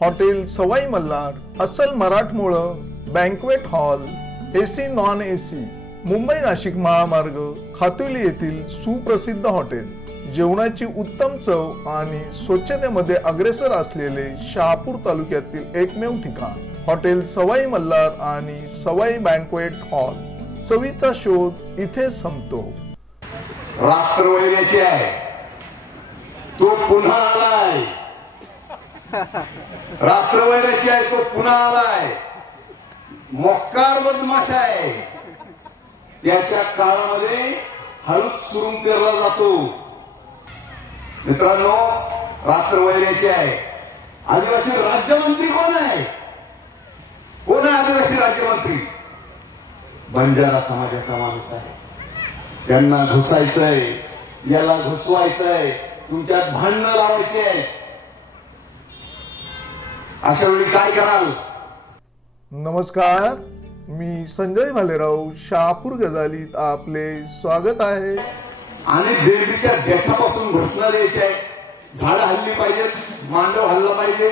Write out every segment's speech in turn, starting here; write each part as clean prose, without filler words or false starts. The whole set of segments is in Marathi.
हॉटेल सवाई मल्हार अस्सल मराठमोळं banquet hall AC non AC Mumbai Nashik महामार्ग खातुली येथील सुप्रसिद्ध हॉटेल जेवणाची उत्तम चव आणि स्वच्छतेमध्ये अग्रेसर असलेले शहापूर तालुक्यातील एकमेव ठिकाण हॉटेल सवाई मल्हार आणि सवाई बँक्वेट हॉल चवीचा शोध इथे संपतो। रात्र वैऱ्याची आहे तो पुन्हा आलाय रात्र वैऱ्याची आहे तो पुन्हा आलाय मोक्कार बदमाश आहे त्याच्या काळामध्ये हळूच सुरू केला जातो। मित्रांनो रात्र वैऱ्याची आहे आदिवासी राज्यमंत्री कोण आहे आदिवासी राज्यमंत्री बंजारा समाजाचा माणूस आहे। त्यांना घुसायचंय याला घुसवायचंय तुमच्यात भांडणं लावायचे आहे अशा वेळी काय कराल। नमस्कार मी संजय भालेराव शहापूर गजालीत आपले स्वागत आहे। आणि बेबीच्या देठापासून घोषणा द्यायची आहे झाड हल्ली पाहिजेत मांडव हल्ला पाहिजे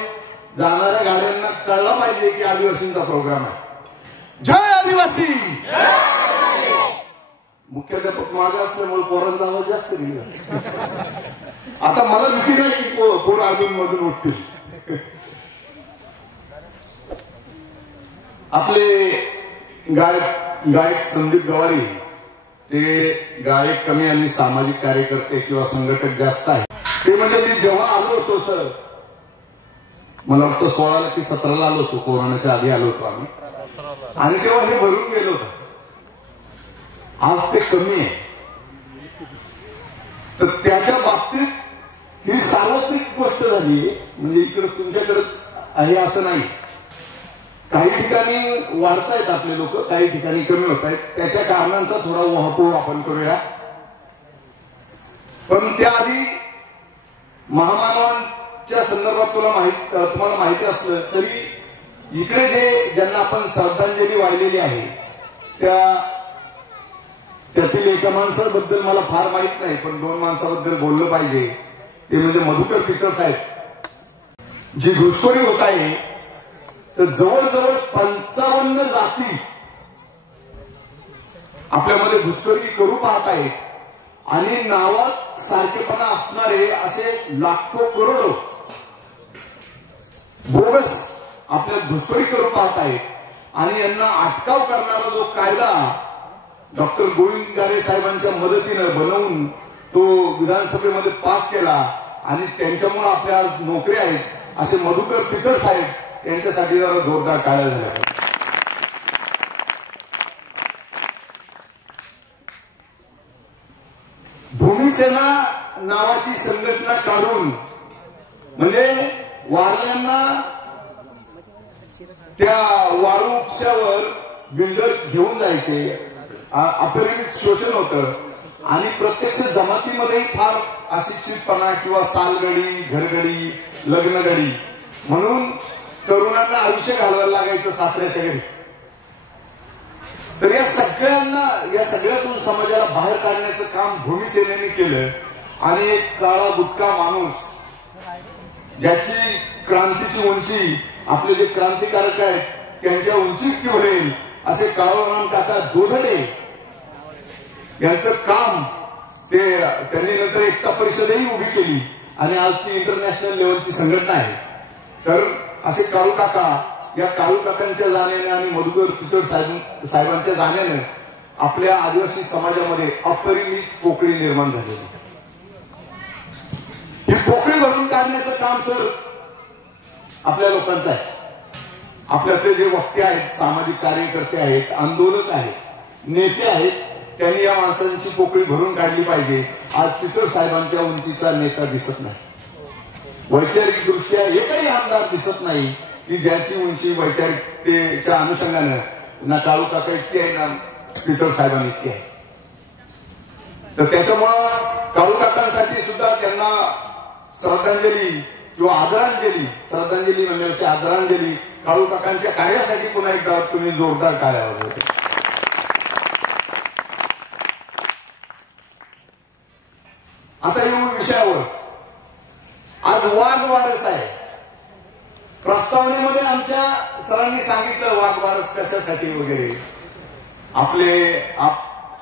जाणाऱ्या गाड्यांना कळलं पाहिजे की आदिवासींचा प्रोग्राम आहे। जय आदिवासी मुख्याध्यापक मागे असल्यामुळे पोरांचा आवाज जास्त गेला आता मला भीती नाही की पोरं अजून मधून उठतील। आपले गायक संदीप गवारी ते गायक कमी आणि सामाजिक कार्यकर्ते किंवा संघटक जास्त आहे ते म्हणजे मी जेव्हा आलो होतो सर मला वाटतं 16 की 17 आलो होतो कोरोनाच्या आधी आलो होतो आम्ही आणि तेव्हा हे भरून गेलो होतं आज ते कमी आहे तर त्याच्या बाबतीत ही सार्वत्रिक गोष्ट झाली म्हणजे इकडे तुमच्याकडेच आहे असं नाही काही ठिकाणी वाढतायत आपले लोक काही ठिकाणी कमी होत आहेत त्याच्या कारणांचा थोडा उहापोह आपण करूया पण त्याआधी महामानवांच्या संदर्भात तुम्हाला माहिती असलं तरी इकडे ज्यांना आपण श्रद्धांजली वाहिलेली आहे त्यातील एका माणसाबद्दल मला फार माहित नाही पण 2 माणसाबद्दल बोललं पाहिजे ते म्हणजे मधुकर पिचर साहेब जी घुसखोरी होत आहे तर जवळजवळ 55 जाती आपल्यामध्ये घुसखोरी करू पाहत आहेत आणि नावात सारखेपणा असणारे असे लाखो करोडो बोगस आपल्या घुसखोरी करू पाहत आहेत आणि यांना अटकाव करणारा जो कायदा डॉक्टर गोविंद गारे साहेबांच्या मदतीनं बनवून तो विधानसभेमध्ये पास केला आणि त्यांच्यामुळे आपल्या नोकऱ्या आहेत असे मधुकर पिचर साहेब यांच्यासाठी जरा जोरदार टाळ्या झाल्या। भूमिसेना नावाची संघटना काढून म्हणजे वारल्यांना त्या वाळू उपशावर बिल्डर घेऊन जायचे अपरिमित शोषण होतं आणि प्रत्यक्ष जमातीमध्येही फार अशिक्षितपणा किंवा सालगडी घरगडी लग्नगडी म्हणून तरुणांना आयुष्य घालवायला लागायचं सासऱ्याच्या घरी तर या सगळ्यातून समाजाला बाहेर काढण्याचं काम भूमिसेनेने केलं आणि एक काळा गुटका माणूस ज्याची क्रांतीची उंची आपले जे क्रांतिकारक आहेत त्यांच्या उंची इतकी भरेल असे काळोराम काका दोधडे यांचं काम त्यांनी नंतर एकता परिषदही उभी केली आणि आज ती इंटरनॅशनल लेवलची संघटना आहे। तर असे काळू काका या काळू काकांच्या जाण्याने आणि मधुकर पिचर साहेबांच्या जाण्याने आपल्या आदिवासी समाजामध्ये अपरिमित पोकळी निर्माण झालेली ही पोकळी भरून काढण्याचं काम सर आपल्या लोकांचं आहे। आपल्याचे जे वक्ते आहेत सामाजिक कार्यकर्ते आहेत आंदोलक आहेत नेते आहेत त्यांनी या माणसांची पोकळी भरून काढली पाहिजे। आज पिचर साहेबांच्या उंचीचा नेता दिसत नाही वैचारिक दृष्ट्या एकही आमदार दिसत नाही की ज्याची उंची वैचारिकतेच्या अनुषंगानं ना काळू काका इतकी आहे ना पिचर साहेबांनी इतकी आहे तर त्याच्यामुळं काळू काकांसाठी सुद्धा त्यांना श्रद्धांजली किंवा श्रद्धांजली म्हणजे आदरांजली काळू काकांच्या कार्यासाठी पुन्हा एकदा तुम्ही जोरदार टाळ्या वाजवता। आता येऊ विषयावर आज वाघ वारस आहे प्रस्तावनेमध्ये आमच्या सरांनी सांगितलं वाघबारस कशासाठी वगैरे.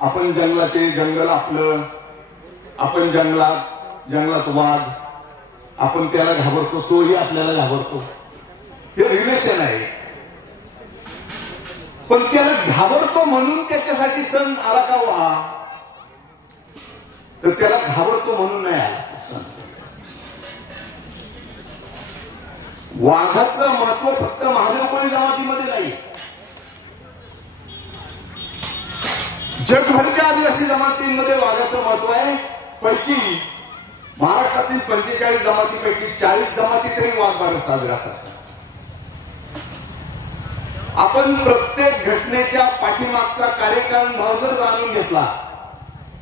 आपण जंगलाचे, जंगल आपलं, आपण जंगलात वाघ, आपण त्याला घाबरतो, तोही आपल्याला घाबरतो. हे रिलेशन आहे. पण त्याला घाबरतो म्हणून त्याच्यासाठी सण आला का वा, तर त्याला घाबरतो म्हणून नाही आला सण. वाघाचं महत्व फक्त महादेव कोळी जमातीमध्ये नाही, जगभरच्या आदिवासी जमातींमध्ये वाघाचं महत्व आहे. पैकी महाराष्ट्रातील 45 जमातीपैकी 40 जमाती तरी वाघबारस साजरा करतात. आपण प्रत्येक घटनेच्या पाठीमागचा कार्यकारण भाव जर जाणून घेतला,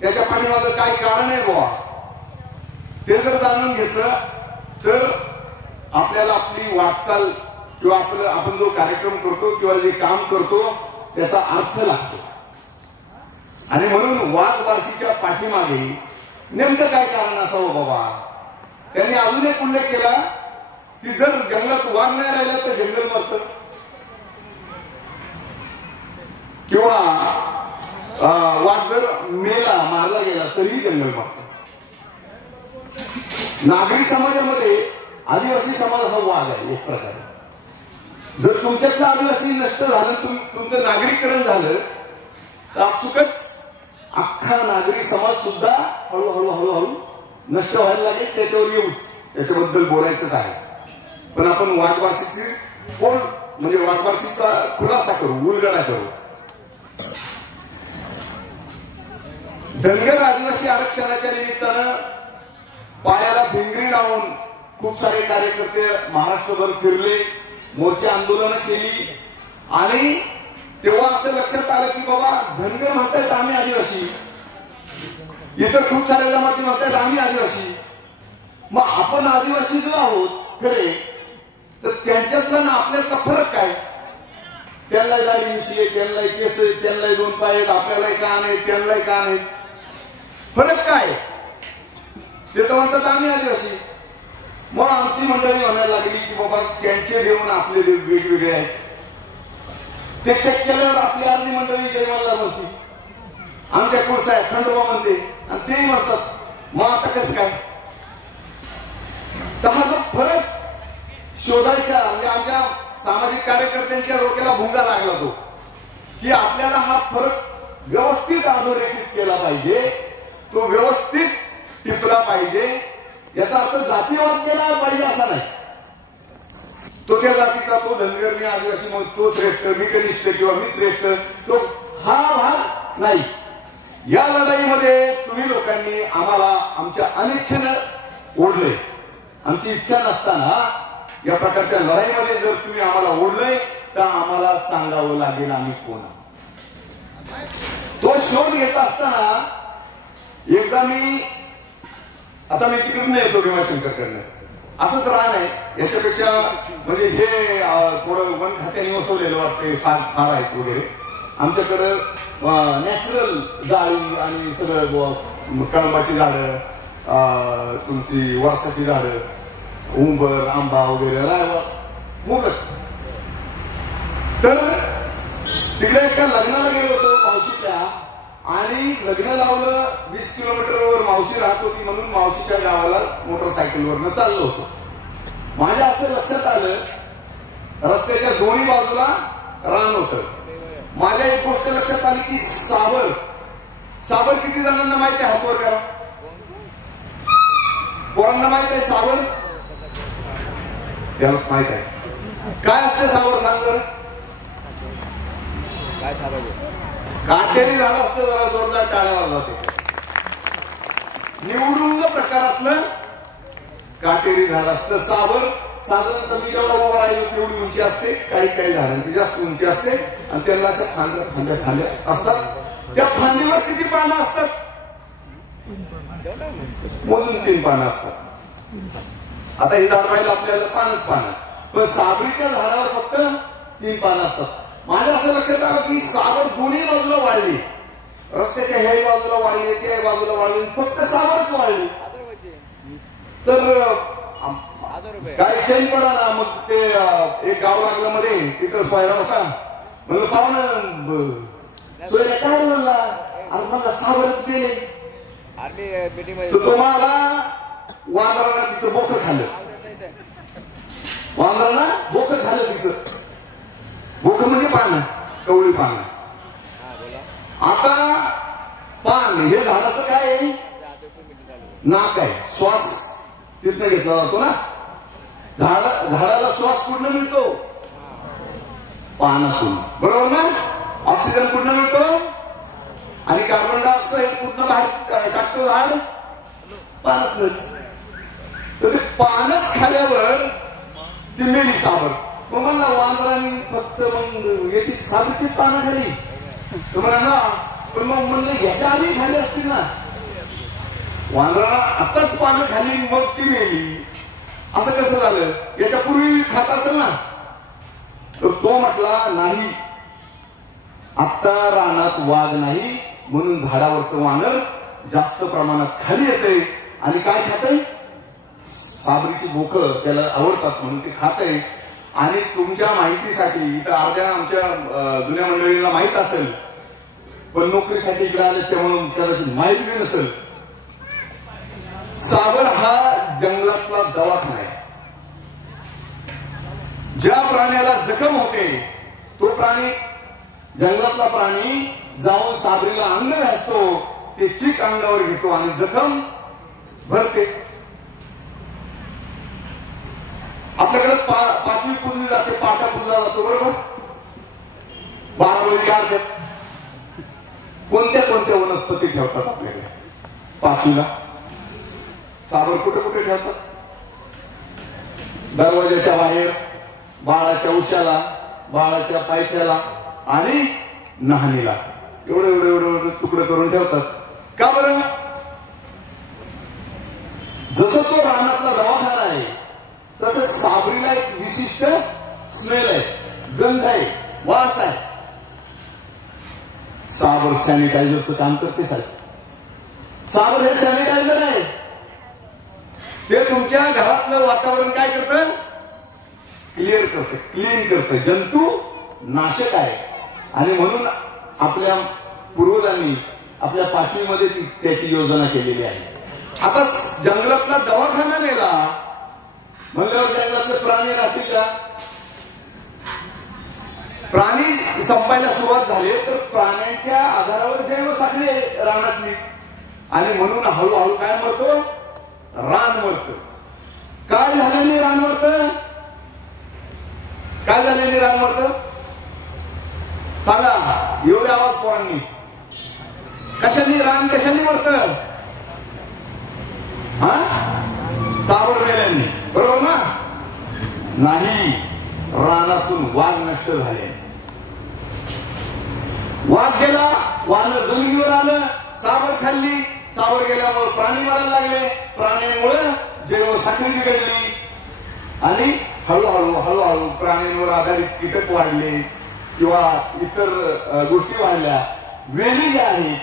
त्याच्या पाठीमागं काय कारण आहे बुवा, ते जर जाणून घेतलं तर आपल्याला आपली वाटचाल किंवा आपण जो कार्यक्रम करतो किंवा जे काम करतो त्याचा अर्थ लागतो. आणि म्हणून वाघबारशीच्या पाठीमागे नेमकं काय कारण असावं बाबा. त्यांनी अजून एक उल्लेख केला की जर जंगलात वाघ नाही राहिला तर जंगल मरतं, किंवा वाघ जर मारला गेला तरीही जंगल मरतं. नागरी समाजामध्ये आदिवासी समाज हा वाघ आहे एक प्रकारे. जर तुमच्यातलं आदिवासी नष्ट झालं, तुमचं नागरीकरण झालं, तर आपसुकच अख्खा नागरी समाज सुद्धा हळूहळू नष्ट व्हायला लागेल. त्याच्यावर येऊच, त्याच्याबद्दल बोलायचंच आहे. पण आपण वाघबारशीची म्हणजे वाघबारशीचा खुलासा करू, उलगडा करू. धनगर आदिवासी आरक्षणाच्या निमित्तानं पायाला भिंगरी लावून खूप सारे कार्यकर्ते महाराष्ट्रभर फिरले, मोर्चे आंदोलनं केली. आणि तेव्हा असं लक्षात आलं की बाबा धनगर म्हणतायत आम्ही आदिवासी, इतर खूप साऱ्या जमाती म्हणतायत आम्ही आदिवासी, मग आपण आदिवासी जो आहोत खरे, तर त्यांच्यातला ना आपल्यातला फरक काय. त्यांनाही दाढी मिशी आहे, त्यांनाही केस आहे, त्यांनाही 2 पाय आहेत, आपल्यालाही कान आहेत, त्यांनाही कान आहेत. फरक काय, ते तर म्हणतात आम्ही आदिवासी. मग आमची मंडळी म्हणायला लागली की बाबा त्यांचे देऊन आपले देव वेगवेगळे आहेत. ते चेक केल्यावर आपली अर्धी मंडळी जयमाला म्हणते, आमच्या कोळसा आहे खंडोबा म्हणते, आणि तेही म्हणतात. मग आता कसं काय. तर हा जो फरक शोधायचा म्हणजे आमच्या सामाजिक कार्यकर्त्यांच्या डोक्याला भुंगा लागला तो, की आपल्याला हा फरक व्यवस्थित अधोरेखित केला पाहिजे, तो व्यवस्थित टिपला पाहिजे. याचा अर्थ जातीवाद केला पाहिजे असा नाही. तो त्या जातीचा, तो धनगर, मी आदिवासी म्हणून तो श्रेष्ठ, मी कनिष्ठ किंवा मी श्रेष्ठ, तो हा भाग नाही. या लढाईमध्ये तुम्ही लोकांनी आम्हाला आमच्या अनिच्छेनं ओढलंय. आमची इच्छा नसताना या प्रकारच्या लढाईमध्ये जर तुम्ही आम्हाला ओढलंय तर आम्हाला सांगावं लागेल आम्ही कोण. तो शोध घेत असताना एकदा मी तिकडून येतो भीमाशंकरकडनं, असंच रान आहे. याच्यापेक्षा म्हणजे हे थोडं वन खात्याने वसवलेलं वाटते, फार आहेत वगैरे. आमच्याकडं नॅचरल जाळी आणि सगळं कळंबाची झाडं, तुमची वर्षाची झाडं, उंबर, आंबा वगैरे रायवा मोठं. तर तिकडे एका लग्नाला गेलो होतो मावशीच्या, आणि लग्न लावलं 20 किलोमीटरवर मावशी राहत होती, म्हणून मावशीच्या गावाला मोटरसायकलवरनं चाललो होतो. माझ्या असं लक्षात आलं रस्त्याच्या दोन्ही बाजूला रान होतं. माझ्या एक गोष्ट लक्षात आली की साबर किती जणांना माहिती आहे, हातवर करा. पोरांना माहित आहे साबर, त्याला माहित आहे काय असते साबर. सांग काटेरी झाड असतं, जरा जोरदार टाळ्यावर जाते. निवडुंग प्रकारातलं काटेरी झाड असतं साबर. साधारणतः मी जेवढा उभा राहिलो तेवढी उंची असते, काही झाडांची जास्त उंची असते, आणि त्यांना अशा फांद्या असतात. त्या फांदीवर किती पानं असतात, मोजून 3 पानं असतात. आता हे झाड पाहिलं आपल्याला पानं, पण साबरीच्या झाडावर फक्त 3 पानं असतात. माझ्या असं लक्षात आलं की साबर दोन्ही बाजूला वाढली, रस्त्याच्या ह्याही बाजूला वाढली, त्याही बाजूला वाढली, फक्त साबरच वाढली. तर काय चैन पडा ना. मग ते एक गाव लागलं मध्ये, तिथं सोयरा होता. म्हणलं पाहुणं सोयरा काय म्हणला, आज मला सावरच गेले. तुम्हाला वानराला तिचं बोकं खाल्लं, वानराला बोकं खाल्लं तिचं. बोकं म्हणजे पान, कवळी पान. आता पान हे झाडाचं काय आहे, नाक आहे, श्वास तिथनं घेतला जातो ना. झाडाला श्वास कुठनं मिळतो, पानातून, बरोबर ना. ऑक्सिजन कुठनं मिळतो आणि कार्बन डायऑक्साईड कुठनं बाहेर टाकतो झाड, पानातूनच. तर ते पानच खाल्यावर ती मेली साबर. मग मला वांदरांनी फक्त मग याची साबरची पानं खाली, तुम्हाला ना. पण मग म्हणलं याच्या आधी खाली असतील ना, वांदराला आताच पानं खाली मग ती मेली, असं कसं झालं, याच्यापूर्वी खात असेल ना. तर तो म्हटला नाही, आता रानात वाघ नाही म्हणून झाडावरचं वानर जास्त प्रमाणात खाली येते आणि काय खाते, साबरीची भोकं त्याला आवडतात म्हणून ते खाते. आणि तुमच्या माहितीसाठी इथं अर्ध्या आमच्या जुन्या मंडळींना माहित असेल, पण नोकरीसाठी इकडे आले त्यामुळे कदाचित माहिती नसेल. साबर हा जंगलातला दवाखाना आहे. ज्या प्राण्याला जखम होते तो प्राणी, जंगलातला प्राणी जाऊन साबरीला अंग घासतो, ते चीक अंगावर घेतो आणि जखम भरते. आपल्याकडे पाचवी पूजली जाते, पाटा पूजला जातो, बरोबर. 12 बळी काढतात. कोणत्या कोणत्या वनस्पती ठेवतात आपल्याकडे पाचवीला, साबर कुठे कुठे ठेवतात, दरवाजाच्या बाहेर, बाळाच्या उशाला, बाळाच्या पायथ्याला आणि नहानीला एवढं एवढं एवढं एवढं तुकडं करून ठेवतात. का बरं, जसं तो रानातला दवाखाना आहे तसं साबरीला एक विशिष्ट स्मेल आहे, गंध आहे, वास आहे. साबर सॅनिटायझरचं काम करते साहेब. साबर हे सॅनिटायझर आहे. ते तुमच्या घरातलं वातावरण काय करतं, क्लिअर करतं, क्लीन करतं, जंतू नाशक आहे. आणि म्हणून आपल्या पूर्वजांनी आपल्या पाचवीमध्ये त्याची योजना केलेली आहे. आता जंगलातला दवाखाना नेला म्हणल्यावर जंगलातले प्राणी राहतील का, प्राणी संपायला सुरुवात झाली तर प्राण्यांच्या आधारावर जैवसाखळी आहे रानातली. आणि म्हणून हळूहळू काय मरतो, रान मरतं. काय झाल्याने रान मरतं, काय झाल्याने रान मरतं सांगा, एवढ्या आवाज पोरांनी. कशाने रान कशाने मरतं, हा, साबर मेल्यांनी, बरोबर ना. नाही, रानातून वाघ नष्ट झाले. वाघ गेला, वाघ जमिनीवर आलं, साबर खाल्ली, साबर गेल्यामुळे प्राणी मारायला लागले, प्राण्यांमुळे जैवसाखळी बिघडली आणि हळूहळू हळूहळू प्राण्यांवर आधारित कीटक वाढले किंवा इतर गोष्टी वाढल्या. वेली ज्या आहेत,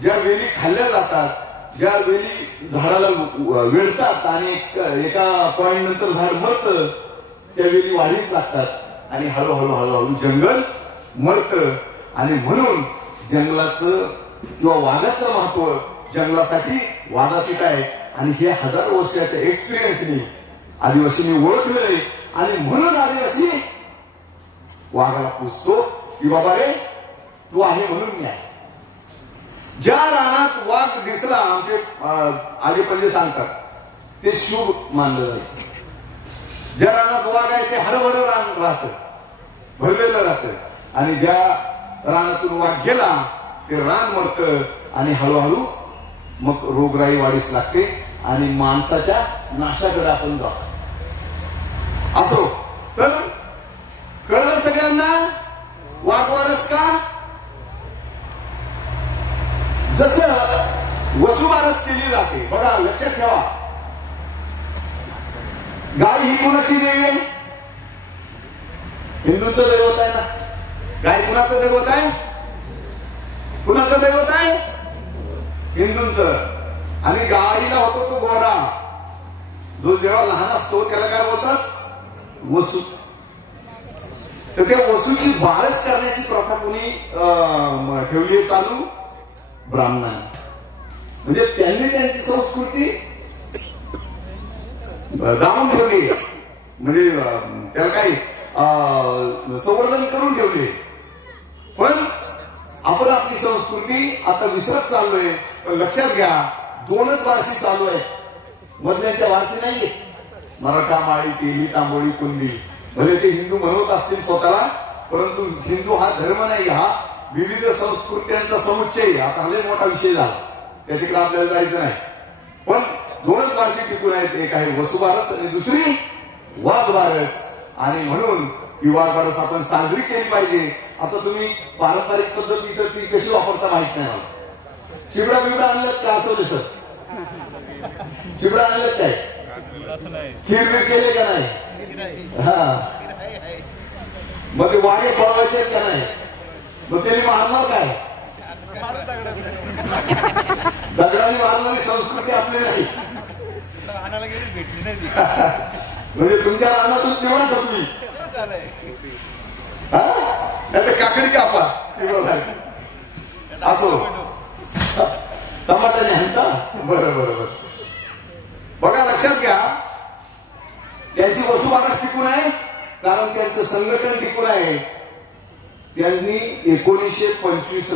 ज्या वेली खाल्ल्या जातात, ज्या वेली झाडाला वेढतात आणि एका पॉइंट नंतर झाड मरतं, त्या वेली वाढीच लागतात आणि हळूहळू हळूहळू जंगल मरतं. आणि म्हणून जंगलाचं किंवा वाघाचं महत्व जंगलासाठी वादातीत आहे. आणि हे हजारो वर्षाच्या एक्सपिरियन्सनी आदिवासींनी ओळखलंय. आणि म्हणून आदिवासी वाघाला पूजतो की बाबा रे तू आहे म्हणून नाही. ज्या रानात वाघ दिसला, आमचे आलेपल्ले सांगतात, ते शुभ मानलं जायचं. ज्या रानात वाघ आहे ते हरभरं रान राहतं, भरलेलं राहतं. आणि ज्या रानातून वाघ गेला ते रान मरतं आणि हळूहळू मग रोगराई वाढीस लागते आणि माणसाच्या नाशाकडे आपण जातो. असो तर कळलं सगळ्यांना वाघवारस का. जसं वसुबारस केली जाते बघा, लक्षात ठेवा, गाय ही कुणाची देवी आहे, हिंदूंचं दैवत आहे ना. गाय कुणाचं दैवत आहे, कुणाचं दैवत आहे, हिंदूंचं. आणि गायीला होतो तो गोरा, जो जेव्हा लहान असतो त्याला काय बोलतात, वसू. तर त्या वसूची बाळच करण्याची प्रथा कोणी ठेवली आहे चालू, ब्राह्मणांनी. म्हणजे त्यांनी त्यांची संस्कृती दावून ठेवली, म्हणजे त्याला काही संवर्धन करून ठेवले. पण आपण आपली संस्कृती आता विसरत चाललोय. पण लक्षात घ्या, 2च वारसी चालू आहेत, मधल्यांच्या वारसी नाहीये. मराठा, माळी, तेली, तांबोळी, कुंडी. भले ते हिंदू म्हणत असतील स्वतःला, परंतु हिंदू हा धर्म नाही, हा विविध संस्कृत्यांचा समुच्चय. आता हा मोठा विषय झाला, त्याच्याकडे आपल्याला जायचं नाही. पण 2च वारसी टिकून आहेत, एक आहे वसुबारस आणि दुसरी वाघबारस. आणि म्हणून ही वाघबारस आपण साजरी केली पाहिजे. आता तुम्ही पारंपरिक पद्धती तर ती कशी वापरता माहित नाही मला. चिबडा बिबडा आणल्यात का असं सर? चिबडा आणल्यात काय? खीर बी केले का नाही? हा, मग ते वाघे पळवायचे का नाही? मग त्यांनी मारणार काय? दगडाने मारणारी संस्कृती आपली नाही. म्हणजे तुमच्या रानातून चिवडा ठेवली, काकडी कापा चिवडा असो, टमाट्याने हंता. बरं. बघा, लक्षात घ्या, त्यांची वसुबारस टिकून आहे कारण त्यांचं संघटन टिकून आहे. त्यांनी 1925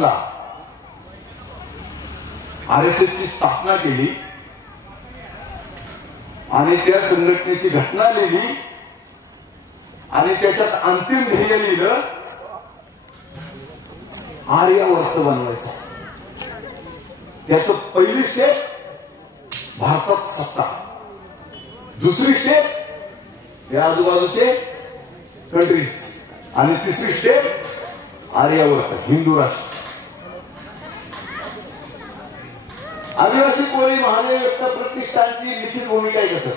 RSSची स्थापना केली आणि त्या संघटनेची घटना लिहिली आणि त्याच्यात अंतिम ध्येय लिहिलं, आर्यावर्त बनवायचा. त्याचं पहिली स्टेप भारतात सत्ता, दुसरी स्टेप या आजूबाजूचे कंट्रीज, आणि तिसरी स्टेप आर्यावर्त, हिंदू राष्ट्र. आदिवासी कोळी महादेव व्यक्त प्रतिष्ठानची लिखित भूमिका आहे कसं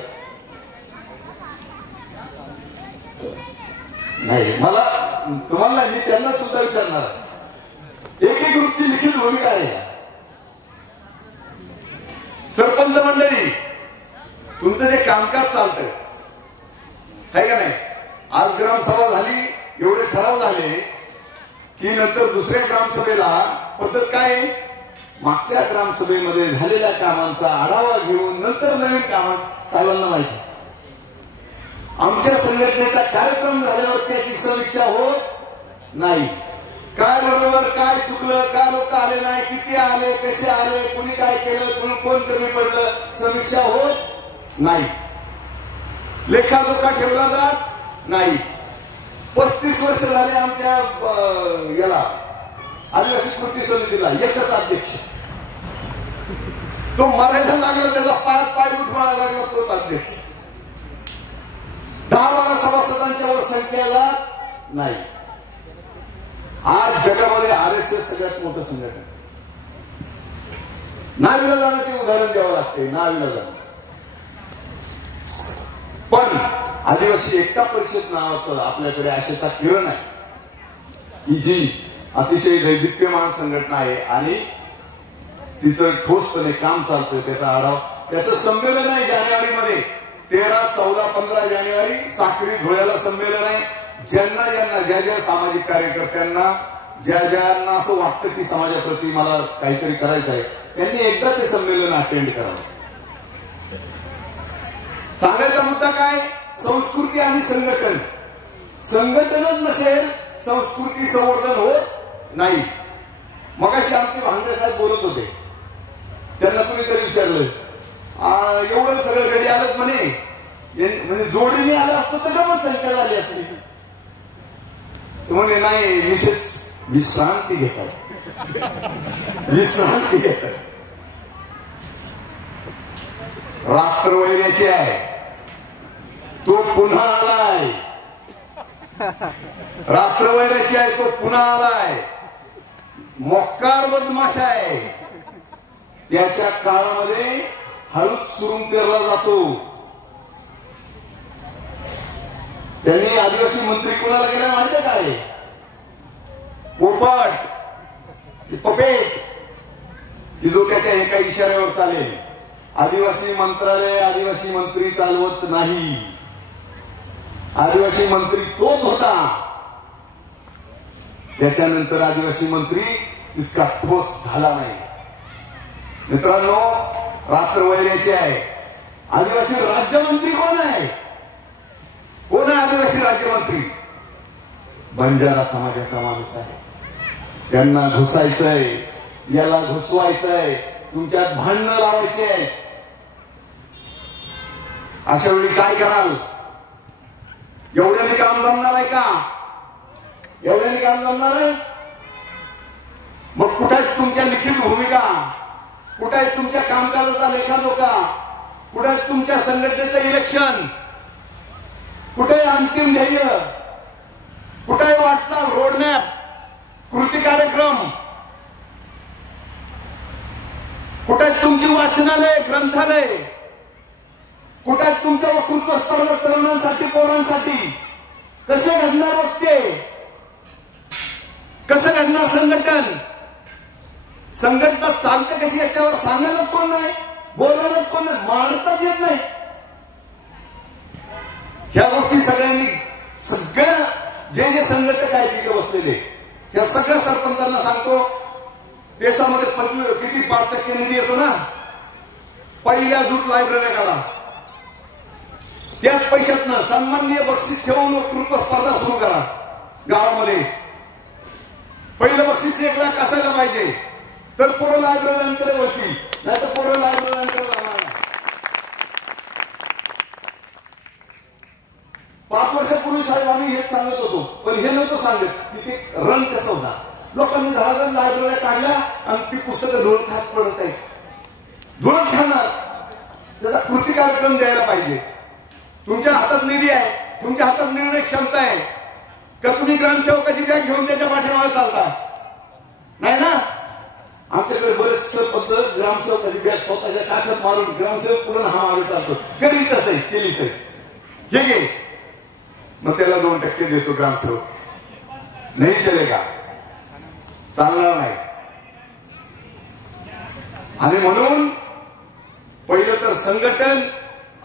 नाही, मला तुम्हाला मी त्यांना सुद्धा विचारणार. एक ग्रुपची लिखित भूमिका आहे. सरपंच मंडळी, तुमचं जे कामकाज चालतंय आहे का नाही, आज ग्रामसभा झाली, एवढे ठराव झाले की नंतर दुसऱ्या ग्रामसभेला पद्धत काय, मागच्या ग्रामसभेमध्ये झालेल्या कामांचा आढावा घेऊन नंतर नवीन कामात सर्वांना माहिती. आमच्या संघटनेचा कार्यक्रम झाल्यावर त्याची समीक्षा होत नाही. काय बरोबर, काय चुकलं, काय लोक आले नाही, किती आले, कसे आले, कोणी काय केलं, कोण कमी पडलं, समीक्षा होत नाही. लेखाजोखा ठेवला जात नाही. 35 वर्ष झाले आमच्या याला आदिवासी कृती समितीला एकच अध्यक्ष. तो मरायला लागला, त्याचा पाय उठवायला लागला, तोच अध्यक्ष. 10-12 सभासदांच्या वर संख्या जात नाही. आज जगामध्ये RSS सगळ्यात मोठं संघटन. नाविलाजानं ते उदाहरण द्यावं लागते, नाविलाजानं. पण आदिवासी एकता परिषद नावाचं आपल्याकडे आशेचा किरण आहे, की जी अतिशय दैदिप्यमान संघटना आहे आणि तिचं ठोसपणे काम चालतंय. त्याचा आढावा, त्याचं संमेलन आहे जानेवारीमध्ये, 13, 14, 15 जानेवारी साक्री धुळ्याला संमेलन आहे. ज्या ज्या सामाजिक कार्यकर्त्यांना, ज्यांना असं वाटतं की समाजाप्रती मला काहीतरी करायचं आहे, त्यांनी एकदा ते संमेलन अटेंड करावं. सांगायचा मुद्दा काय, संस्कृती आणि संघटन. संघटनच नसेल, संस्कृती संवर्धन होत नाही. मगाशी आमचे भांगरे साहेब बोलत होते, त्यांना कुणीतरी विचारलं, एवढं सगळं घरी आलं म्हणे, म्हणजे जोडीने आलं असतं तर गमत संख्या झाली असती. म्हणे नाही, विश्रांती घेतात, विश्रांती घेतात. रात्र वैऱ्याची आहे, तो पुन्हा आलाय. रात्र वैऱ्याची आहे, तो पुन्हा आलाय. मोक्कार बदमाश आहे, त्याच्या काळामध्ये हळूच सुरून पेरला जातो. त्यांनी आदिवासी मंत्री कुणाला गेला माहिती काय, पोपट, पपेट, की जो त्याच्या एका इशाऱ्यावर चालेल. आदिवासी मंत्रालय आदिवासी मंत्री चालवत नाही. आदिवासी मंत्री तोच होता. त्याच्यानंतर आदिवासी मंत्री इतका ठोस झाला नाही. मित्रांनो, रात्र वैराची आहे. आदिवासी राज्यमंत्री कोण आहे? कोण आहे आदिवासी राज्यमंत्री? बंजारा समाजाचा माणूस आहे. त्यांना घुसायचंय, याला घुसवायचंय, तुमच्यात भांडणं लावायचे आहे. अशा वेळी काय कराल? एवढ्याने काम जमणार आहे का? एवढ्याने काम जमणार आहे? मग कुठे आहेत तुमच्या लिखित भूमिका? कुठे आहेत तुमच्या कामकाजाचा लेखाजोखा? कुठे आहेत तुमच्या संघटनेचं इलेक्शन? कुठे आहे अंतिम ध्येय? कुठे आहे वाटचाल, रोडमॅप, कृती कार्यक्रम? कुठे आहेत तुमची वाचनालय, ग्रंथालय? कुठे आहेत तुमच्या वक्तृत्व स्पर्धा तरुणांसाठी, पोरांसाठी? कसे घडणार वक्ते? कसं घडणार संघटन? संघटना चालतं कशी याच्यावर सांगायलाच कोण नाही, बोलायलाच कोण नाही, मांडताच येत नाही. ह्या गोष्टी सगळ्यांनी, सगळ्या जे संघटक आहेत तिथे बसलेले, या सगळ्या सरपंचांना सांगतो, देशामध्ये किती 5% निधी येतो ना, पहिल्या जूट लायब्ररी काढा. त्याच पैशातनं सन्माननीय बक्षीस ठेवून वक्तृत्व स्पर्धा सुरू करा गावामध्ये. पहिलं बक्षीस 1 लाख असायला पाहिजे, तर पोरं लायब्ररीकडे होती, नाही तर पोरं लायब्ररीकडे जाणार. 5 वर्षापूर्वी साहेब आम्ही हेच सांगत होतो, पण हे नव्हतं सांगत की ते रन कसं होता. लोकांनी घराघर लायब्ररी काढल्या आणि ती पुस्तकं धुळ खात पडत आहे. धुळच खाणार. त्याचा कृती कार्यक्रम द्यायला पाहिजे. तुमच्या हातात निधी आहे, तुमच्या हातात निर्णय क्षमता आहे का? तुम्ही ग्रामसेवकाची बॅग घेऊन त्याच्या पाठीमागे चालता? नाही ना. आमच्याकडे बरेच सरपंच ग्रामसेवकाची बॅग स्वतःच्या काखात मारून ग्रामसेवक पूर्ण हा मागे चालतो. कधी तसं केली साहेब, हे घे, मग त्याला 2% देतो ग्रामसेवक. नाही चलेगा, चालणार नाही. आणि म्हणून पहिलं तर संघटन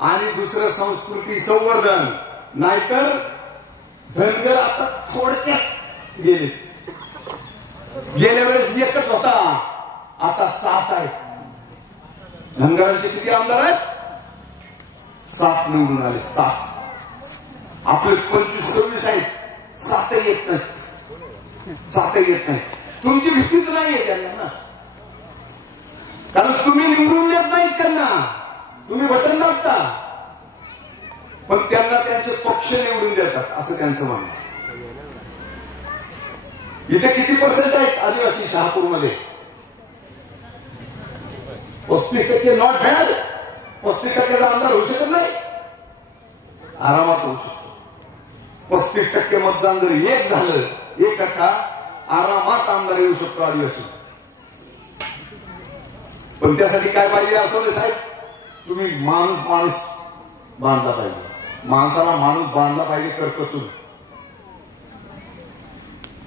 आणि दुसरं संस्कृती संवर्धन. नाहीतर धनगर आता थोडक्यात गेले. गेल्या वेळेस 1च होता, आता 7 आहेत. धनगरांचे किती आमदार आहेत? 7 निवडून आले. 7. आपले 25-26 आहेत, 7ही येत नाहीत. 7ही येत नाही. तुमची भीतीच नाहीये त्यांना ना, कारण तुम्ही निवडून देत नाहीत त्यांना. तुम्ही बटन दाबता, पण त्यांना त्यांचे पक्ष निवडून देतात असं त्यांचं म्हणणं आहे. इथे किती % आहेत आदिवासी शहापूरमध्ये? 35% नॉट बॅड. 35%चा आमदार होऊ शकत नाही? आरामात होऊ शकतो. 35% मतदान जर 1 झालं, 1% आरामात आमदार येऊ शकतो आदिवासी. पण त्यासाठी काय पाहिजे असं साहेब? तुम्ही माणूस बांधला पाहिजे. माणसाला माणूस बांधला पाहिजे करकचून.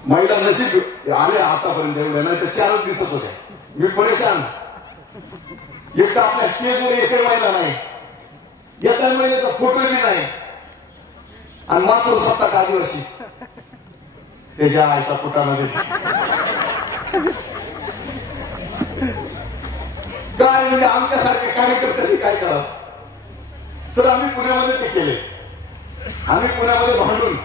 महिला नशीब आले आतापर्यंत एवढ्या, नाही तर 4च दिसत होत्या. मी परेशान. एकदा आपल्या स्टेजवर एकही महिला नाही, एका महिलेचा फोटो बी नाही. आणि मात्र सत्ता आदिवासी त्याच्या आईचा पोटामध्ये. काय म्हणजे आमच्यासारखे कार्यकर्त्यांनी काय करावं? सर आम्ही पुण्यामध्ये ते केले. आम्ही पुण्यामध्ये भांडून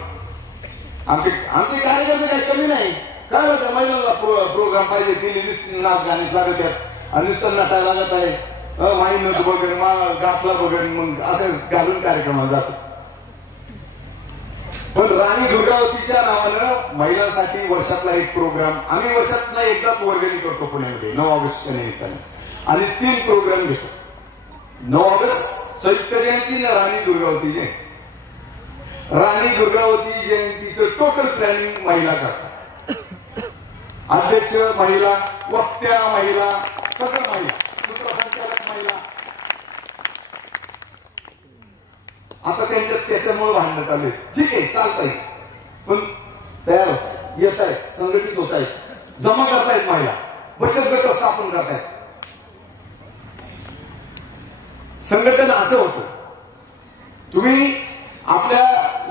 आमचे कार्यकर्ते काही कमी नाही. काय होतं, महिलांना प्रोग्राम पाहिजे, दिल्ली नाच गाणी लागत आहेत आणि नुसतं नटायला लागत आहे. माईनच बघेन, गाठला बघेन, मग असं घालून कार्यक्रमाला जातात. पण राणी दुर्गावतीच्या नावानं महिलांसाठी वर्षातला एक प्रोग्राम आम्ही वर्षातला एकदाच वर्गणी करतो पुण्यामध्ये 9 ऑगस्टच्या निमित्तानं. आणि 3 प्रोग्राम घेतो. 9 ऑगस्ट संयुक्त जयंती ना राणी दुर्गावती जयंती. राणी दुर्गावती जयंतीचं टोटल प्लॅनिंग महिला करतात. अध्यक्ष महिला, वक्त्या महिला, सगळं महिला, सूत्रसंचालक महिला. आता त्याच्यामुळे भांडणं चालू आहे. ठीक आहे, चालतंय, पण तयार येत आहेत, संघटित होत आहेत, जमा करतायत महिला, बचत गट स्थापन करतायत. संघटन असं होतं, तुम्ही आपल्या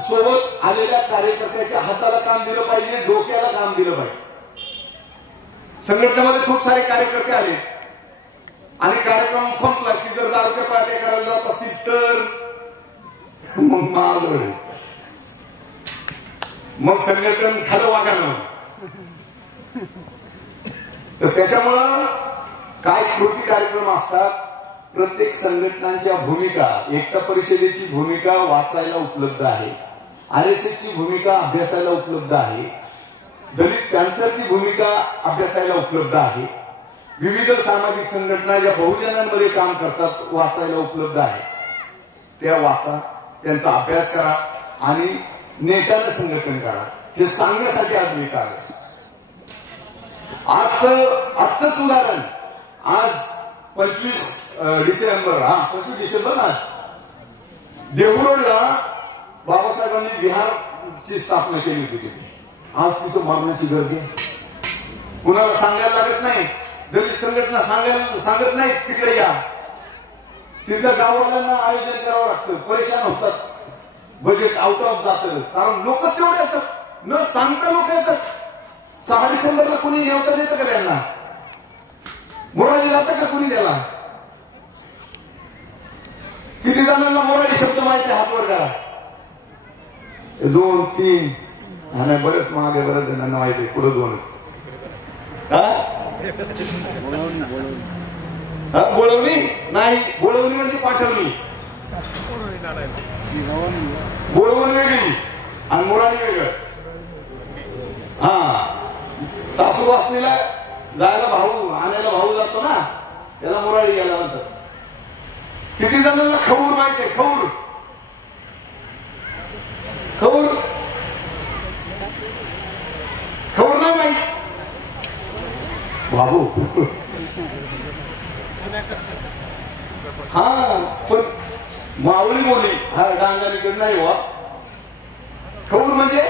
सोबत आलेल्या कार्यकर्त्याच्या हाताला काम दिलं पाहिजे, डोक्याला काम दिलं पाहिजे. संघटनेमध्ये खूप सारे कार्यकर्ते आले आणि कार्यक्रम संपला की जर दारूच्या पार्ट्या करायला जात असतील तर मग मागं, मग संघटन खालं वागायला. तर त्याच्यामुळं काय कृती कार्यक्रम असतात, प्रत्येक संघटनांच्या भूमिका, एकता परिषदेची भूमिका वाचायला उपलब्ध आहे, RSSची भूमिका अभ्यासायला उपलब्ध आहे, दलित पॅंथरची भूमिका अभ्यासायला उपलब्ध आहे, विविध सामाजिक संघटना ज्या बहुजनांमध्ये काम करतात वाचायला उपलब्ध आहे. त्या वाचा, त्यांचा अभ्यास करा आणि नेत्यानं संघटन करा, हे सांगण्यासाठी आज मी काढलं. आजचं उदाहरण, आज 25 डिसेंबर, 25 डिसेंबर आज देहूरोडला बाबासाहेबांनी विहारची स्थापना केली होती. तिथे आज तिथं मारण्याची गर्दी आहे. कुणाला सांगायला लागत नाही, दलित संघटना सांगत नाही तिकडे या. तिथं गाववाल्यांना आयोजन करावं लागतं, परेशान होतात, बजेट आउट ऑफ जातं, कारण लोक तेवढे येतात, न सांगता लोक येतात. 6 डिसेंबरला कुणी नेवता देतं का त्यांना? मोराळी जातं का कुणी त्याला? किती जणांना मोराळी शब्द माहिती आहे? हात वर करा. 2 3 आणि बरेच मागे बरेच जणांना माहिती आहे, पुढे 2. बोळवणी नाही, बोळवणी म्हणजे पाठवणी, बोळवणी वेगळी आणि मोराळी वेगळं. सासू वासनीला जायला भाऊ, आणायला भाऊ जातो ना, त्याला मोराळी गेला म्हणतात. किती जणांना खऊर माहिती आहे? खऊर, खऊर, खऊर नाही माहिती बाबू. पण मावळी बोली डांगारीकडे नाही वा. खऊर म्हणजे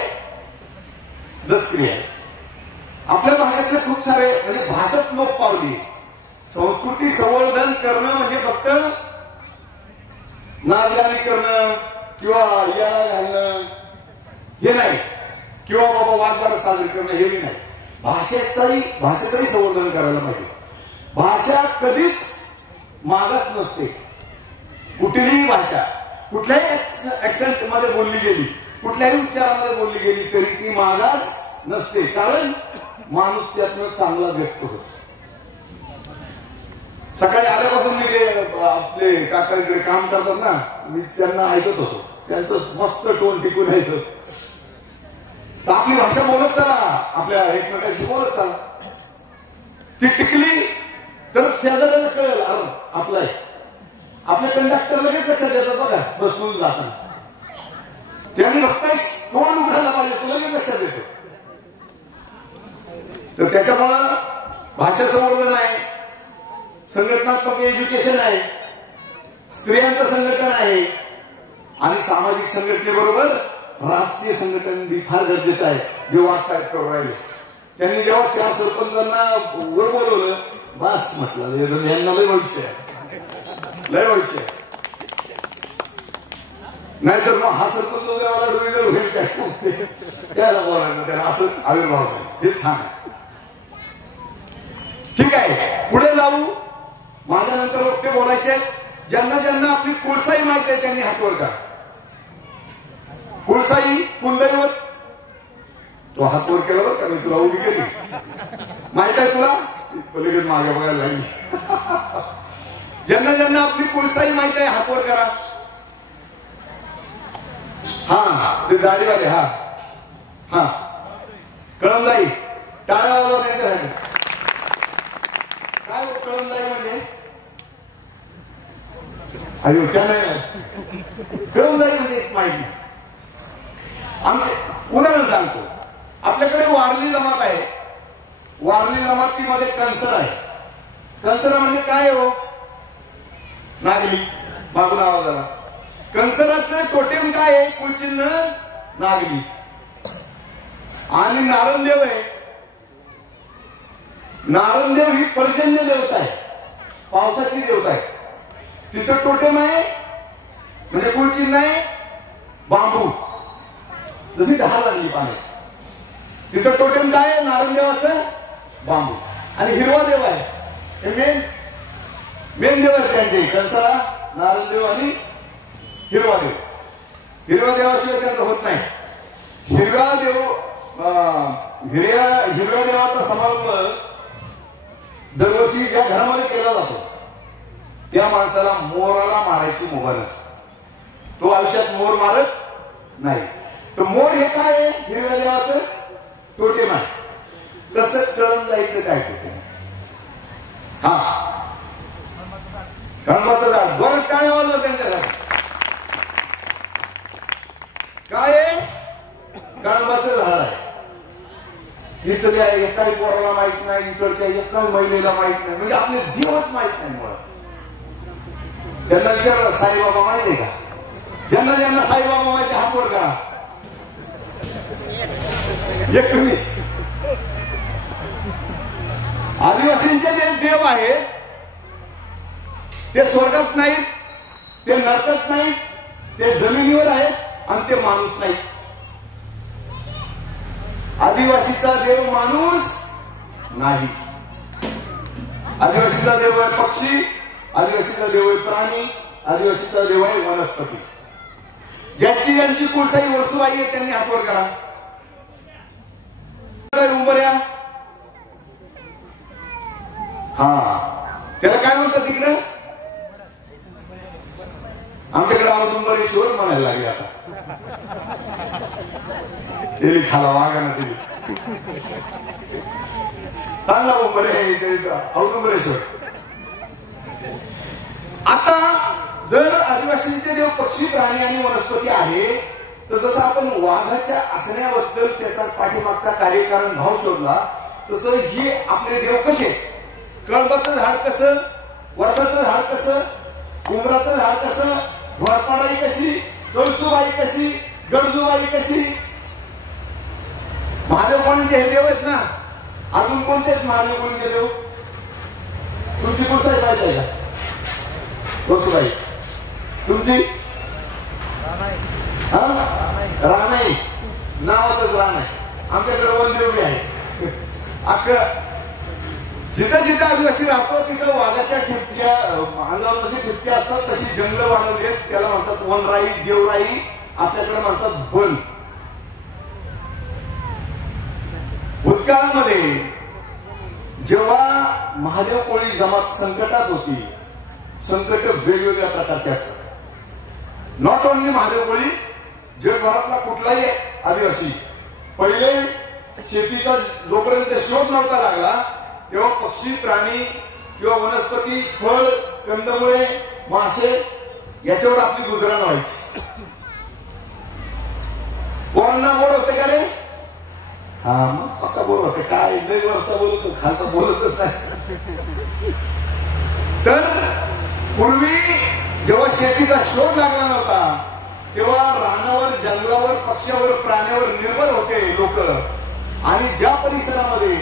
दसक्रिया. आपल्या भाषेतले खूप सारे म्हणजे भाषेत लोप पावली. संस्कृती संवर्धन करणं म्हणजे फक्त नाचगाणी करणं किंवा याला घालणं हे नाही, किंवा बाबा वादबारा साजरी करणं हे नाही. भाषेचंही संवर्धन करायला पाहिजे. भाषा कधीच मागास नसते. कुठलीही भाषा कुठल्याही ऍक्सेंट मध्ये बोलली गेली, कुठल्याही उच्चारामध्ये बोलली गेली तरी ती मागास नसते, कारण माणूस त्यातनं चांगला व्यक्त होतो. सकाळी आल्यापासून मी ते आपले काकांकडे काम करतात ना, मी त्यांना ऐकत होतो, त्यांचं मस्त टोन टिकून ऐकत. तर आपली भाषा बोलत चला, आपल्या एकमेकांशी बोलत चला. ती टिकली तर शेजाऱ्याला कळेल आपला आहे. आपल्या कंडक्टर लगेच लक्षात येतात बघा, बसून जाताना त्यांनी फक्त तोंड उघडायला पाहिजे, तो लगेच लक्षात येतो. तर त्याच्यामुळं भाषा संवर्धन आहे, संघटनात्मक एज्युकेशन आहे, स्त्रियांचं संघटन आहे आणि सामाजिक संघटनेबरोबर राजकीय संघटन बी फार गरजेचं आहे. जे वाटसाहेब करून राहिले, त्यांनी जेव्हा 4 सरपंचांना वर बोलवलं, बस म्हटलं यांना लय भविष्य आहे, लय भविष्य आहे. नाहीतर मग हा सरपंच उद्याला डोईदर होईल काय, त्याला बोलायचं, त्याला असं आविर्भाव हे छान आहे. ठीक आहे, पुढे जाऊ. माझ्यानंतर वक्ते बोलायचे. ज्यांना ज्यांना आपली कुळसाई माहिती आहे त्यांनी हात वर करा. कुळसाई, कुलदैवत, तो हात वर केला का मी तुला उभी केली, माहित आहे तुला? लगेच मागे बघायला लागली. ज्यांना ज्यांना आपली कुळसाई माहिती आहे हात वर करा. ते दाढीवाले. कळमदाई, टाळ्यावाला नाही. काय कळमदाई म्हणजे? अयोध्या नाही, कळमदाई म्हणजे माहिती. उदाहरण सांगतो. आपल्याकडे वारली जमात आहे. वारली जमातीमध्ये कंसर आहे. कंसरा म्हणजे काय हो? नागली. मागून आवाज आला. कंसराचं टोटेम काय आहे? कुलचिन्ह नागली. आणि नारनदेव आहे. नारनदेव ही पर्जन्य देवता आहे, पावसाची देवता आहे. तिथं टोटेम आहे म्हणजे कुलचिन्ह आहे बांबू, जशी ढाल लागली पाण्याची. तिथं टोटेम काय आहे? नारायणदेवाचं बांबू. आणि हिरवा देव आहे, हे मेन देव आहे त्यांचे, कंसाळा, नारायणदेव आणि हिरवा देव. हिरवा देवाशिवाय त्यांचं होत नाही. हिरवा देवाचा समारंभ दरवर्षी ज्या घरामध्ये केला जातो त्या माणसाला मोराला मारायची मुभा नसते. तो आयुष्यात मोर मारत नाही. तर मोर हे काय आहे? हिरव्या देवाचं टोटेम आहे. तसं कळून जायचं काय टोटेम? हा कळंबाचं झाड. बरं काय वाजलं त्यांच्या झाड? काय आहे? कळंबाचं झाड आहे. इथल्या एकाही पोराला माहित नाही, इकडच्या एकाही महिलेला माहित नाही, म्हणजे आपले देवच माहित नाही मुळात. त्यांना विचार साईबाबा माहिती आहे का? ज्यांना साईबाबा माहिती हात वर करा. एक तुम्ही आदिवासींचे जे देव आहेत ते स्वर्गात नाहीत, ते नरकात नाहीत, ते जमिनीवर आहेत आणि ते माणूस नाहीत. आदिवासीचा देव माणूस नाही. आदिवासीचा देव आहे पक्षी, आदिवासीचा देव आहे प्राणी, आदिवासीचा देव आहे वनस्पती. ज्यांची कुळसाई वरसुबाई आहे त्यांनी हातवर करा. उंबऱ्या, हा त्याला काय म्हणतात तिकडे? आमच्याकडे औदुंबरेश्वर म्हणायला लागले आता. दिली खाला वागा ना दिली चांगला उंबरे औदुंबरेश्वर. आता जर आदिवासींचे देव पक्षी, प्राणी आणि वनस्पती आहे, तर जसं आपण वाघाच्या असण्याबद्दल त्याचा पाठीमागचा कार्यकारण भाव शोधला, तसं हे आपले देव कसे? कळंबाचं झाड कसं, वर्षाचं झाड कसं, उमराचं झाड कसं, घोरपाडाई कशी, कळसुबाई कशी, गडजूबाई कशी. महादेव कोणते हे देव आहेत ना. अजून कोणतेच महादेव कोणते देव? तुमची कुठचाही माहिती आहे का? कळसुबाई तुमची रानाई, नावातच रान आहे. आमच्याकडे वनदेवडी आहे. अख्खं जिथं जिथं आदिवासी राहतो तिथं वाघाच्या ठिपक्या, अंगावर जशी ठिपक्या असतात तशी जंगल वाढवली. त्याला म्हणतात वनराई, देवराई, आपल्याकडे म्हणतात बन. भूतकाळामध्ये जेव्हा महादेव कोळी जमात संकटात होती, संकट वेगवेगळ्या प्रकारचे असतात. नॉट ओनली महादेव कोळी, जगभरातला कुठलाही आदिवासी पहिले शेतीचा जोपर्यंत शोध नव्हता लागला तेव्हा पक्षी, प्राणी किंवा वनस्पती, फळ, कंदमुळे, मासे याच्यावर आपली गुजराण व्हायची. पोरांना बोर होते का रे? हा मग पक्का बोर होते. काय लय वरचा बोलतो, खालचा बोलतच नाही. तर पूर्वी जेव्हा शेतीचा शोध लागला नव्हता तेव्हा रानावर, जंगलावर, पक्ष्यावर, प्राण्यावर निर्भर होते लोक. आणि ज्या परिसरामध्ये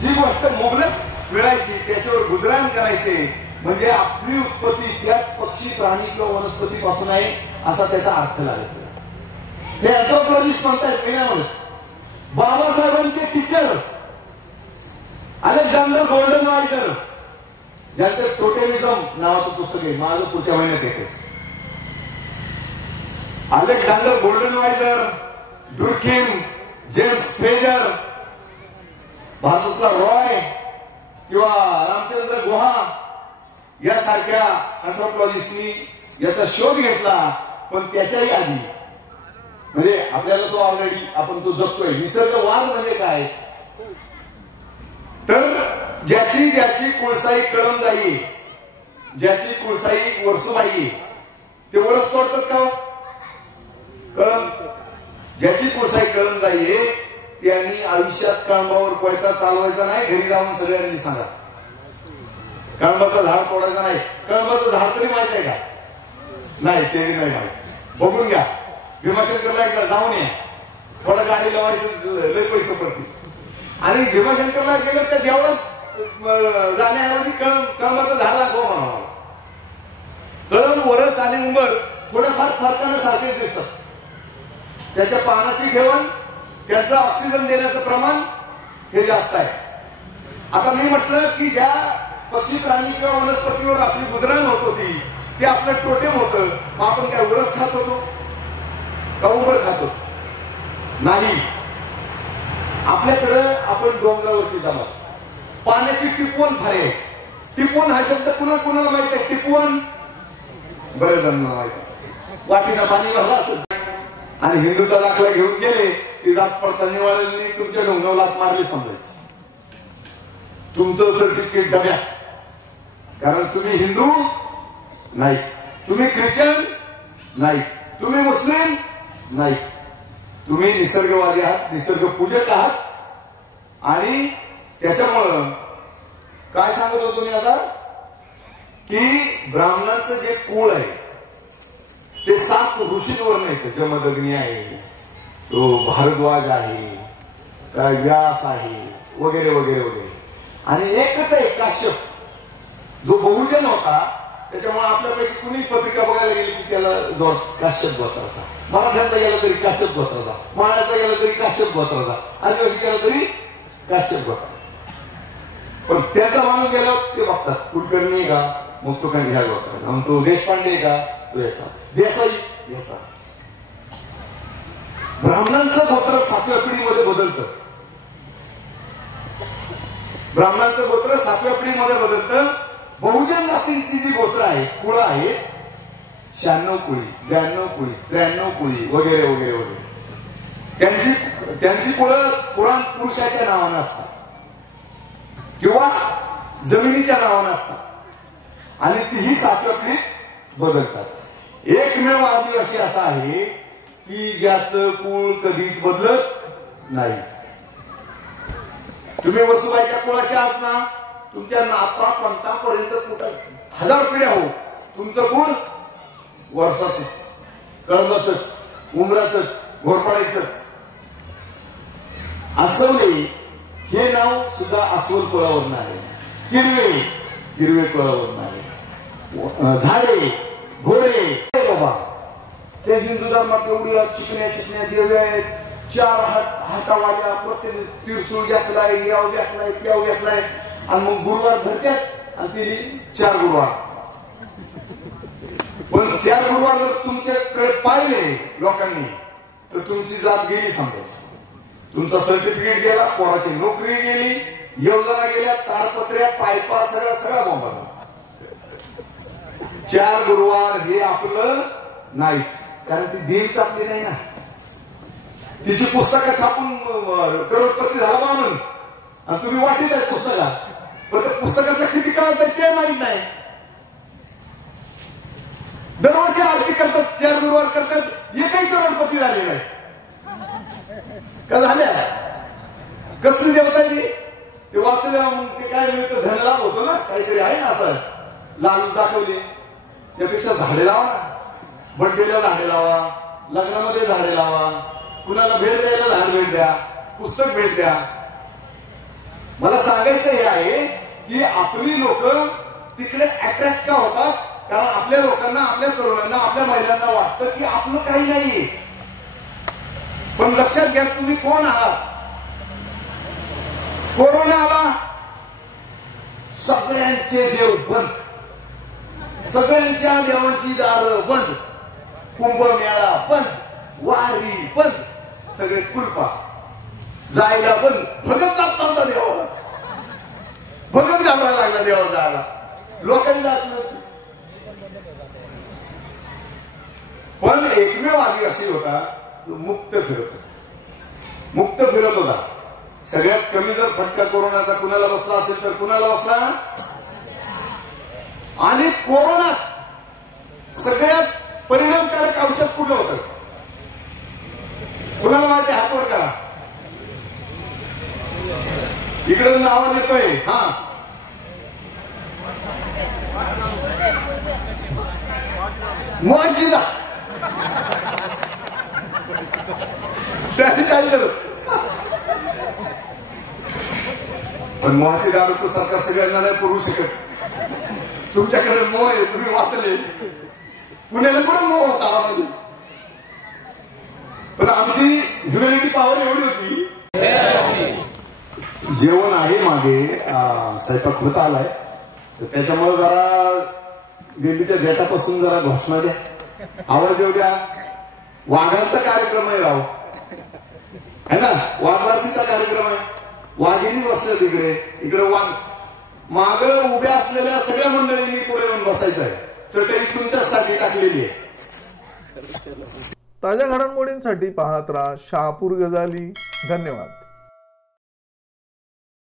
जी गोष्ट मुबलक मिळायची त्याच्यावर गुजराण करायचे. म्हणजे आपली उत्पत्ती त्याच पक्षी, प्राणी किंवा वनस्पती पासून आहे असा त्याचा अर्थ लागतो. हे अँथ्रोपॉलॉजिस्ट म्हणतात. मी नाही म्हणत. बाबासाहेबांचे टीचर अलेक्झांडर गोल्डनवायझर, ज्यांचं टोटेमिझम नावाचं पुस्तक आहे, माझं पुढच्या महिन्यात येते. अलेक्झांडर गोल्डनवायझर, डुर्किम, जेम्स फ्रेजर, भारतातला रॉय किंवा रामचंद्र गुहा यासारख्या अँथ्रोपॉलॉजिस्टनी याचा शोध घेतला. पण त्याच्याही आधी म्हणजे आपल्याला तो ऑलरेडी आपण तो जगतोय. निसर्गवाद म्हणजे काय? तर ज्याची ज्याची कुळसाई कळमदाई, ज्याची कुळसाई वरसुबाई, ते वरस तोडतात का? कळम. ज्याची कुळसाई कळमदाई आहे त्यांनी आयुष्यात कळंबावर कोयता चालवायचा नाही. घरी जाऊन सगळ्यांनी सांगा कळंबाचं झाड तोडायचं नाही. कळंबाचं झाड तरी माहित आहे का? नाही, ते नाही माहित. बघून घ्या. भीमाशंकरला एकदा जाऊन या. थोडं गाडी लावायचं, लय पैसे पडतील. आणि भीमाशंकरला गेलं त्या देवळात जाण्याऐवजी कळंबाचं झाड दाखवा म्हणावं. कळम, वरस आणि उंबर थोड्याफार फरकानं सारखे दिसतात. त्याच्या पानाची ठेवण, त्याचं ऑक्सिजन देण्याचं प्रमाण हे जास्त आहे. आता मी म्हटलं की ज्या पक्षी प्राणी किंवा वनस्पतीवर आपली गुजरण होत होती ते आपलं टोटेम होतं. मग आपण काय वरस खात होतो का उंबर खातो? नाही. आपल्याकडं आपण डोंगरावरती जमा पाण्याची टिपवण फार आहे. टिपवण हा शब्द कुणाला माहित आहे? टिपवण बरेच जणांना माहित आहे. वाटीनं पाणी भरलं असेल आणि हिंदूचा दाखला घेऊन गेले की जात पडताना वाळांनी तुमच्या डोंगरावर लात मारली समजायची. तुमचं सर्टिफिकेट डब्यात. कारण तुम्ही हिंदू नाही, तुम्ही ख्रिश्चन नाही, तुम्ही मुस्लिम नाही, तुम्ही निसर्गवादी आहात, निसर्ग पूजक आहात. आणि त्याच्यामुळं काय सांगत होतो मी आता की ब्राह्मणांचं जे कुळ आहे ते 7 ऋषींवर नाही. जमदग्नी आहे, तो भारद्वाज आहे, काय व्यास आहे, वगैरे वगैरे वगैरे. आणि एकच आहे काश्यप, जो बहुजन होता. त्याच्यामुळे आपल्यापैकी कुणी पत्रिका बघायला गेली की त्याला जोड काश्यप गोत्राचा, मराठ्यांचा गेला तरी काश्यप गोत्राचा, माळ्याचा गेला तरी काश्यप गोत्राचा, आदिवासी गेला तरी काश्यप गोत्रा. पण त्याचा माणूस गेला ते बघतात कुलकर्णी का, मग तो काही ह्या गोत्राचा, मग तो देशपांडे का, तो याचा, देसाई याचा. ब्राह्मणांचं गोत्र 7व्या पिढीमध्ये बदलतं. ब्राह्मणांचं गोत्र 7व्या पिढीमध्ये बदलतं. बहुजन जातींची जी गोत्र आहे, कुळं आहे, 96 कुळी, 92 कुळी, 93 कुळी वगैरे वगैरे वगैरे. त्यांची कुळं पुराण पुरुषाच्या नावानं असतात किंवा जमिनीच्या नावानं असतात आणि तीही 7व्या पिढीत बदलतात. एकमेव आदिवासी असा आहे की ज्याचं कुळ कधीच बदलत नाही. तुम्ही वसुबाईच्या कुळाच्या आहात ना, तुमच्या नाता पंतापर्यंत कुठं 1000 पिढ्या हो, तुमचं गुण वर्षाच, कळंबच, उमराच, घोरपडायच. आसवले हे नाव सुद्धा अस्वल कुळावरून आहे. हिरवे कुळावरून आहे. झाडे, घोडे, बाबा ते हिंदू धर्मात एवढी चिकण्या देवी आहेत. 4 हातावाल्या, प्रत्येक तिरसूळ घेतलाय, याव घेतलाय, त्याव घेतलाय. आणि मग गुरुवार धरतात आणि ते 4 गुरुवार. पण 4 गुरुवार जर तुमच्याकडे पाहिले लोकांनी तर तुमची जात गेली समजायची. तुमचा सर्टिफिकेट गेला, पोराची नोकरी गेली, योजना गेल्या, ताडपत्र्या, पायपा, सगळा बोंबा. 4 गुरुवार हे आपलं नाही. कारण ती देवीच आपली नाही ना. तिची पुस्तकं छापून करोडपती झाला म्हणून आणि तुम्ही वाटीत आहे पुस्तकात, पण त्या पुस्तकाचं किती काळ ते माहीत नाही. दरवर्षी आरती करतात, 4 गुरुवार करतात, एकही करोडपती झाले नाही. का झाल्या? कसली देवता आहे ते वाचल्या. मग ते काय मिळतं, धनलाभ होतो ना, काहीतरी आहे ना असं लालूच दाखवले. त्यापेक्षा झाडे लावा, बड्डेला झाडे लावा, लग्नामध्ये झाडे लावा, कुणाला भेट द्यायला झाड भेट द्या, पुस्तक भेट द्या. मला सांगायचं हे आहे की आपली लोक तिकडे अट्रॅक्ट का होतात? कारण आपल्या लोकांना, आपल्या तरुणांना, आपल्या महिलांना वाटतं की आपलं काही नाहीये. पण लक्षात घ्या, तुम्ही कोण आहात? कोरोना आला, सगळ्यांचे देव बंद, सगळ्यांच्या देवांची दारं बंद, कुंभमेळा बंद, वारी बंद, सगळे कुलपा, जायला बंद. भगत जात नव्हता देवाला, भगत घाबरायला लागला देवाला जायला, लोकांनी जात नव्हती. पण एकमेव आदिवासी होता तो मुक्त फिरत होता, मुक्त फिरत होता. सगळ्यात कमी जर फटका कोरोनाचा कुणाला बसला असेल तर कुणाला बसला? आणि कोरोनात सगळ्यात परिणामकारक औषध कुठं होतं? कुणाला माहिती? हातवर करा. इकडून आवाज येतोय. हा, मुआजिजा, सॅनिटायझर. पण मोहाची दारू तर सरकार सगळ्यांना नाही पुरवू शकत. तुमच्याकडे मोह आहे, तुम्ही वाचले. पुण्याला कुठं मोह होता आवाज, पण आमची ह्युमॅनिटी पॉवर एवढी होती. जेवण आहे मागे, स्वयंपाक होता आलाय, तर त्याच्यामुळे जरा दिल्लीच्या गेटापासून जरा घोषणा द्या, आवाज येऊ द्या. वाघांचा कार्यक्रम आहे राव, है ना, वाघवारसीचा कार्यक्रम आहे. वाघिणी बसल्या तिकडे, इकडे वाघ माग उभ्या असलेल्या सगळ्या मंडळींनी पुढे येऊन बसायचं आहे. चटई तुमच्यासाठी टाकलेली आहे. ताज्या घडामोडींसाठी पाहत राहा शहापूर गजाली. धन्यवाद.